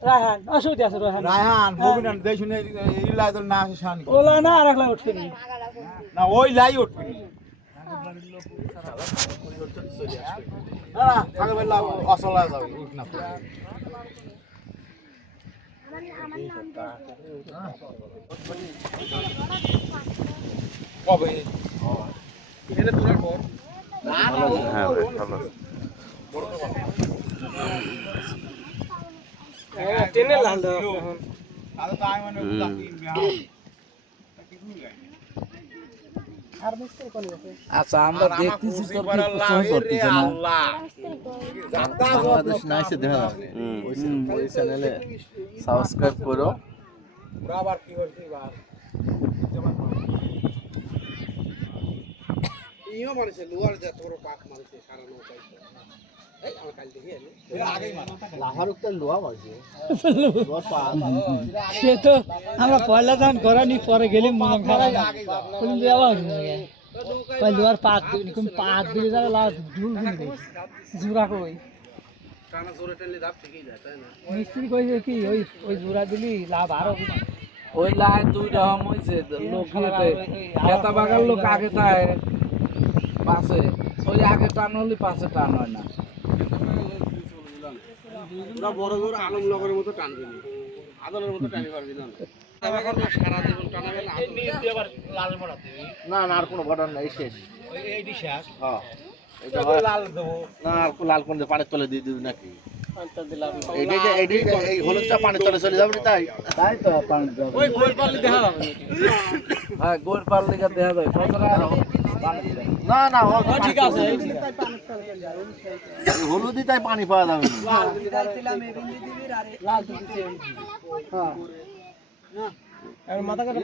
রায়হান অসুবিধা আছে রায়হান রায়হান ববিনা দেই শুনে ইলাই তো না আসে শানি ওলা না আর একলা উঠবে না না ওই লাই উঠবি কবে এটা তোলার পর হ্যাঁ ভাই ভালো ট্রেনে লাল দাও এখন মানে হুম। আর মিস্ত্রি কোন আছে আচ্ছা আমরা দেখতেছি তোর কি পছন্দ করতেছে না? বাংলাদেশ না এসে দেখা যাবে ওই চ্যানেলে সাবস্ক্রাইব করো। আবার কি হচ্ছে ইও মানুষে লুয়ার যা তোর পাক মানুষে সারা নৌকায়। সে তো আমরা পয়লা দান করানি পরে গেলি মন খারাপ দেওয়া কই? ঢুল মিস্ত্রি কইছে কি ওই ওই দিলি লাভ আরও ওই লাই দুই রকম হইছে লোক ইয়েতে খেতা বাগার লোক আগে পাশে ওই আগে টান হলে পাশে টান হয় না। পুরা বড় জোর আলম মতো টানবি না। আদলের মতো টানি পারবি না। সারা জীবন টানাবে না না না আর কোনো ঘটনা নাই শেষ এই ডিশাস হ্যাঁ। এটা লাল দেবো না আর লাল কোন পানির তলে দিয়ে দিবি নাকি? এইটাই যে- এইটাই এই হলুদটা পানির তলে চলে যাবে তাই? তাই তো পানি ওই গোল পারলে দেখা যাবে হ্যাঁ। না না ও ঠিক আছে। হলুদি তাই পানি পাওয়া যাবে। হ্যাঁ। মাথা কাটা